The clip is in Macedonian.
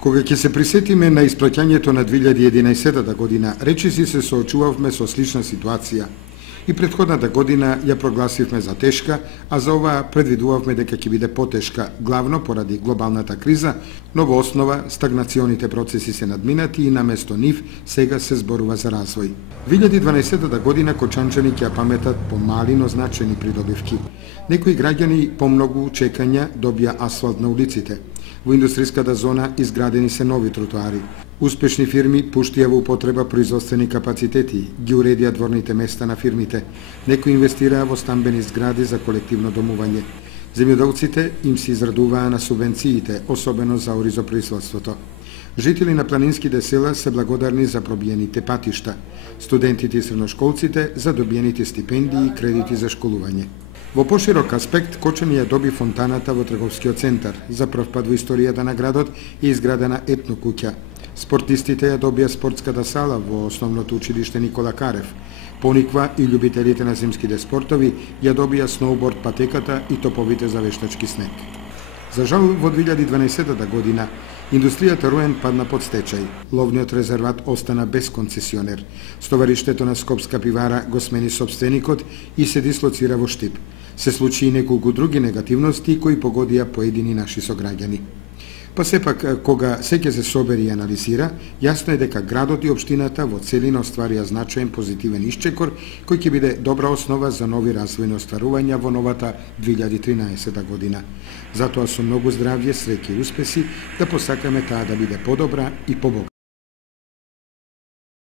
Кога ќе се присетиме на испраќањето на 2011 година, речиси се соочувавме со слична ситуација. И претходната година ја прогласивме за тешка, а за ова предвидувавме дека ќе биде потешка, главно поради глобалната криза, но во основа стагнационите процеси се надминати и наместо нив сега се зборува за развој. 2012 година кочанчани ќе ја паметат по мали, но значени придобивки. Некои граѓани по многу чекања добија асфалт на улиците. Во индустријската зона изградени се нови тротоари. Успешни фирми пуштија во употреба производствени капацитети, ги уредија дворните места на фирмите. Некои инвестираа во стамбени згради за колективно домување. Земјоделците им се израдуваа на субвенциите, особено за оризопроизводството. Жители на планинските села се благодарни за пробиените патишта, студентите и средношколците за добиените стипендии и кредити за школување. Во поширок аспект, Кочани ја доби фонтаната во трговскиот центар. За прв пат во историјата на градот е изградена етно куќа. Спортистите ја добија спортската сала во основното училиште Никола Карев. Пониква и љубителите на зимските спортови ја добија сноуборд патеката и топовите за вештачки снег. За жал, во 2012 година индустријата Руен падна под стечај. Ловниот резерват остана без концесионер. Стовариштето на Скопска пивара го смени собственикот и се дислоцира во Штип. Се случи и неколку други негативности кои погодија поедини наши сограѓани. Па сепак, кога се ќе се собери и анализира, јасно е дека градот и општината во целина остварија значаен позитивен исчекор, кој ќе биде добра основа за нови развојни остварувања во новата 2013 година. Затоа со многу здравје, среќа и успеси да посакаме таа да биде подобра и побогата.